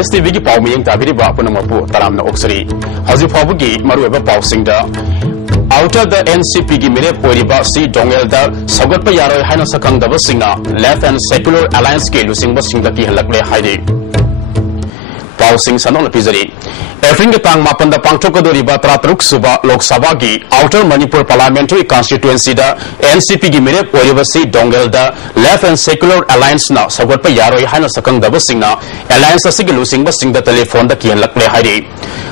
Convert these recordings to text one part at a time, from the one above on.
ISTV की पाव में ताबिरिबा पुनमपु तरामना ओक्सरी हजि फाबुगी मरुएबा पावसिंगदा Outer the NCP की मेरे पोरिबा सी डोंगेलदा सगत पर यारो हाइना सकंगदबा सिंगना Left and Secular Alliance के लुसिंगबा सिंगदा की हलकले हाइदे पावसिंग सनोल पिजरी एप्रिल के तांग मापन दा पांगथोकदोरिबा 33 सुबा लोकसभा की आउटर मणिपुर पार्लियामेंट्री कॉन्स्टिट्यूएंसी दा एनसीपी की मेरे पोरिबा सी डोंगेलदा लेफ्ट एंड सेक्युलर अलायंस ना सगत पर यारो हाइना सकंगदबा सिंगना अलायंस असिगे लुसिंगबा सिंगदा टेलीफोन दा की हलकले हाइदे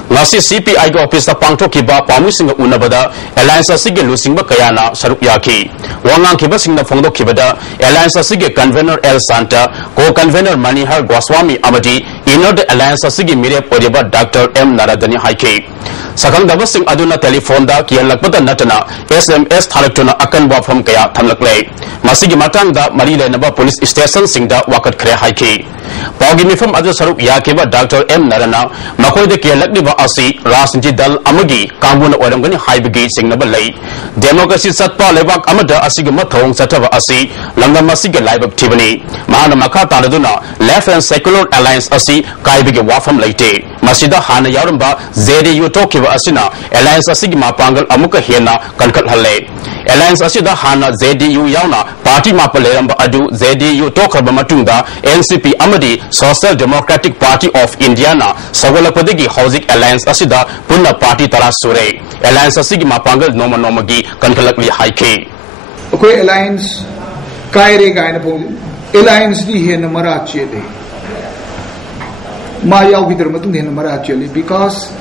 ngasi CPI ga office ta pangthokiba pamusinga unabada alliance asige lusingba kayana saruk yaki wangang khiba singna phongdokhibada alliance asige convener El Santa co convener Manihar Goswami amadi inner the alliance asige mire poriba Dr. M Naradani haike sakangdaba sing aduna telephone da kiyanlakpada natana SMS thalaktuna akan wafam kaya thamlakle masigi matang da mari lenaba police station singda wakat khre haike pawgi mifam adu saruk yakiba Dr. M Narana makoi de kiyalakliba asi Rasanji Dal Amagi Kambuna Orangani Haibigi Singnabale Democracy Satpa Lebak Amada Asiga Mathong Satava Asi Langa Masiga Libak Tibani Mahana Makata Laduna Left and Secular Alliance Asi Kaibigi Wafam Late Masida Hana Yaramba Zedi Utokiva Asina Alliance Asigma Pangal Amuka Hena Kankat Hale Alliance Asida Hana Zedi U Yauna Party Mapaleramba Adu Zedi Utokaba Matunda NCP Amadi Social Democratic Party of Indiana Sagola Padigi Housing Alliance asida punna party tara sure alliance asigi mapangal noma gi kankalakli haike koi alliance kaire gaina pong alliance di hen mara chele ma yaw bidar matung hen mara chele because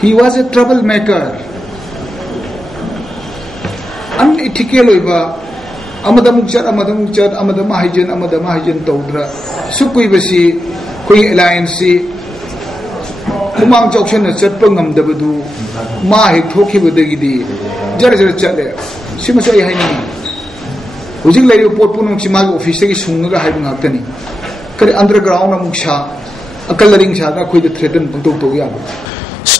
he was a troublemaker unethical oiba amada mahijan tawdra sukui basi koi alliance Kumang Jokshan Chatpangam Dabadu Mahi Toki Budagidi Jara Chale Simasai Haini Using Lady Porpunum Chimal office Sunga having Haktani Kari underground Amuksha a coloring Shada could threaten Punto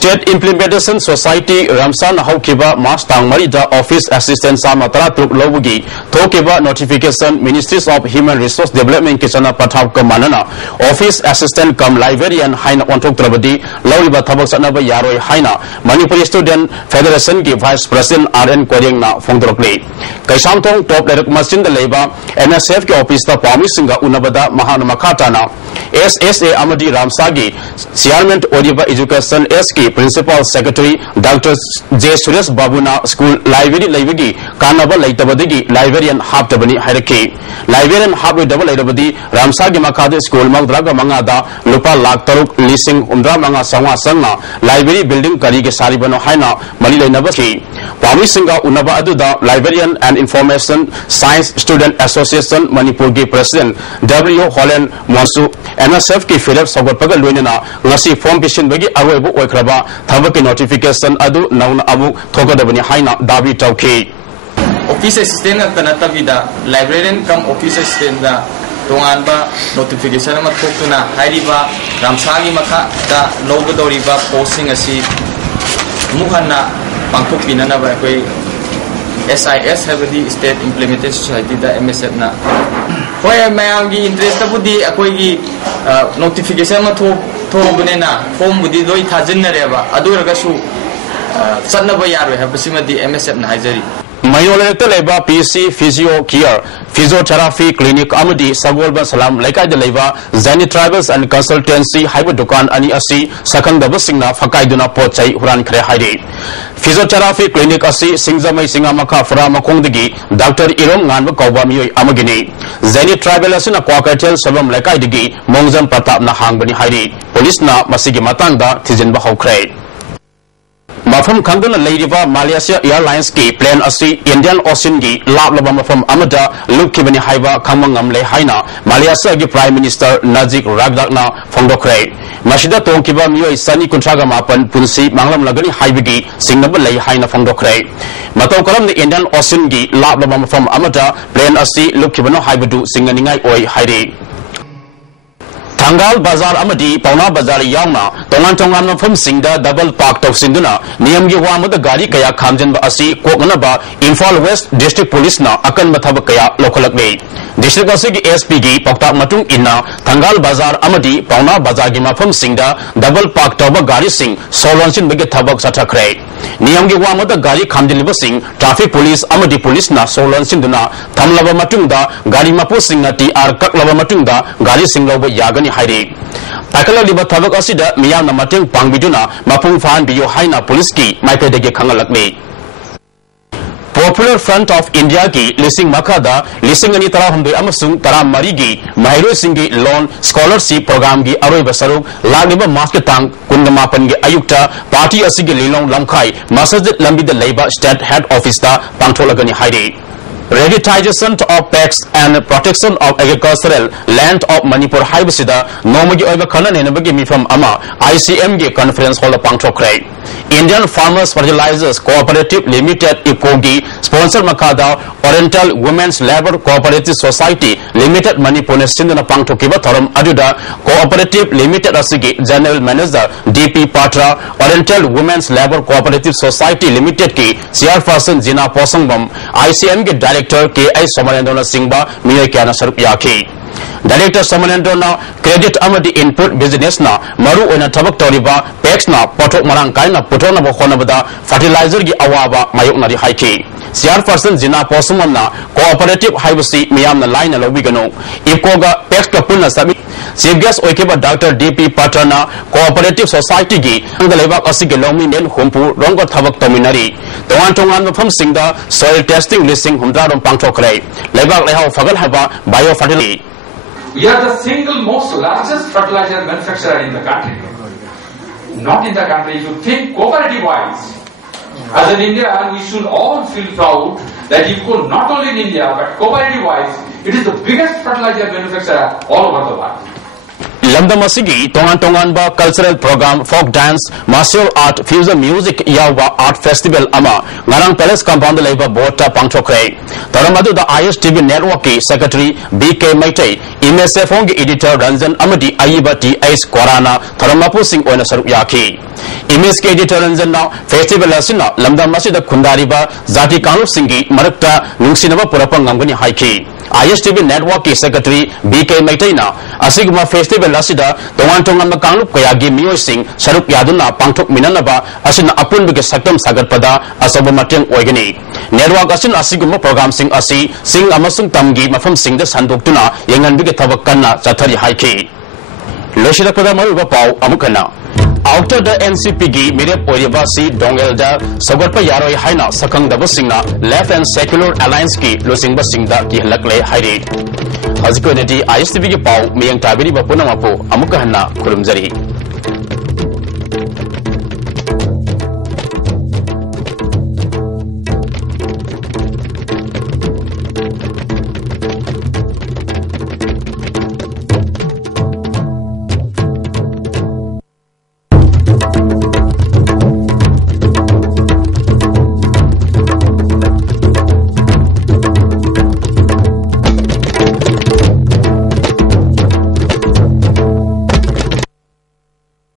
State Implementation Society Ramsan Haukiba Mastang Marita Office Assistant Samatra Tuk Lobugi Tokiba Notification Ministries of Human Resource Development Kisana Patau Kamanana Office Assistant Kam Librarian Haina Ontok Trabadi Lauriba Tabak Sanaba Yaroi Haina Manipuri Student Federation ki Vice President RN Koryang na Fongdrokli KEISHAMTHONG Top Lerak Masin the Leba NSF ki Office ta Pami Singa Unabada Mahana Makatana SSA Amadi Ramsagi Chairman Oriba Education SK Principal Secretary Dr. J. Suresh Babuna School Library Library Kanaba Laitabadi Librarian Haptabani Hiraki Librarian Habu Double Latabadi Ramsagi Makadi School Magdraga Mangada Lupa Laktaruk Leasing Umdra Manga Sawa Sanga Library Building Karige Saribano Haina Malila Nabaki Pami Singa Unaba Aduda Librarian and Information Science Student Association Manipuri President W. Holland Monsu NSF ki Philip Sogopaga Lunina Nasi Form Pishin Bagi Awebu Oikraba Thabaki notification adu nauna abu thogadabani haina dabi tauki office assistant kanata vida librarian kam office assistant da tonganba notification ma thokuna hairiba ramsagi makha da logadoriba posting asi muhanna pangthokpina na ba koi SIS habdi State Implementation Society da MSF na hoy mayamgi interest budi akoi gi notification ma thobunena form budi doi thajinareba aduragasu satnaba yarwe habsimadi MSF na haijari Mayolekta leba PC Physio Care Physiotherapy Clinic Amadi Sagolba Salam Laikai de Leva Zani Travels and Consultancy Haiba Dukan Ani Asi Sakang Daba Singna Fakaiduna Pochai Huran Kre Haide Physiotherapy Clinic Asi Singzamai Singamaka Fura Makongdigi Dr. Irom Nganba Kauba Miyoi Amagini Zani Travel Asina Kwakatel Sabam Laikai Digi Mongzam Pratap na Hangbani Haide Police na Masigi Matanda Tizinba Hokre Mafam Kangduna Ladiva Malaysia Airlines ki plane asi Indian Ocean ki Lablaba Mafam Amada Lukibani Haiba Kamangam Le Haina Malaysia ki Prime Minister Najib Razak na Fongdokre Mashida Tongkiba Miyoi Sani Kuntraga Mapan Punsi Manglam Lagani Haibigi Singnaba Le Haina Fongdokre Matongkaram the Indian Ocean ki Lablaba Mafam Amada plane asi Lukibano Haibadu Singaningai Oi Haide Tangal Bazar Amadi Pauna Bazar Yauna Tongan Mafam Singda Double Park Tok Sinduna Niam Gi Wamada Gari Kaya Kamjan Ba Asi Kokanaba Imphal West District Police na Akan Mathaba Kaya Lokalakme District asigi SP gi pakta matung inna Thangal Bazar amadi Pauna Bazar gi mafam singda double park toba gari sing solonsin bagi thabak sathakre niyam gi wamada gari khamdiliba sing traffic police amadi police na solonsin duna thamlaba matungda gari mapu singna TR kaklaba matungda gari sing loba yagani haire takala liba thabak asida miyam na mateng pangbiduna mapung fan biyo haina police ki maipedege khangalakne Popular Front of India ki lising makada lising ani tara humdoi amasung tara marigi mahiro singi loan scholarship program gi aroi basaruk lagiba market tang kundamapan gi ayukta party asigi lilong lamkhai masajid lambi da labor state head office da pangtholagani haide Revitalization of tax and protection of agricultural land of Manipur haibasida nomagi oiba khana nenabagi mifam ama ICM gi conference hall pangthokre Indian Farmers Fertilizers Cooperative Limited IPCOGI sponsor makada Oriental Women's Labour Cooperative Society Limited Manipur sindana pangthokiba thoram aduda Cooperative Limited asigi General Manager DP Patra Oriental Women's Labour Cooperative Society Limited ki chairperson Jina Posangbam ICM ki Director KEISHAMTHONG Singba Miyoy Kyana Sarup Yaki Director Samanendo na credit amadi input business na maru oina thabak toriba tax na pothok marang kai na putona ba khona bada fertilizer gi awaba mayok nari haiki chairperson Jina Posumam na cooperative haibasi miyam na line na lobigano ipkoga tax ka punna sabi Chief Guest Oikeba Dr. DP Patrana Cooperative Society gi angaleba asigi lomi nen humpu rongo thabak tominari tongan mafam singda soil testing listing humdra rom pangthokre lebak lehaw fagal haba biofertility We are the single most largest fertilizer manufacturer in the country. Not in the country. If you think cooperative wise, as in India, we should all feel proud that IPCO not only in India but cooperative wise, it is the biggest fertilizer manufacturer all over the world. Lamda masigi tongan ba cultural program folk dance martial art fusion music yawa art festival ama ngarang palace compound laiba bota pangthokre taramadu the ISTV network ki secretary BK Maitai MSF ong editor Ranjan Amadi Aiba TS Korana taramapu sing oina sarup yaki image ke editor Ranjan na festival asina lamda masida khundariba zati kanup singi marakta nungsinaba purapang ngamgani haiki ISTV network ki secretary BK Maitai na asigma festival asida tongan makanglup kayagi miyoy sing sarup yaduna pangthok minanaba asina apun bige saktam sagarpada asaba mateng oigani network asin asiguma program sing asi sing amasung tamgi mafam sing da sandoktuna yengan bige thabakkanna chathari haiki loshirapada maruba pau amukana After the NCP gi mere Oribasi Dongelda Sagarpa Yaroi Haina Sakang Dabasingna Left and Secular Alliance ki Losingba Singda ki Halakle Hairi Haziko Neti ISTV ki Pau Miyang Tabiri Bapunamapo Amukahana Kurumzari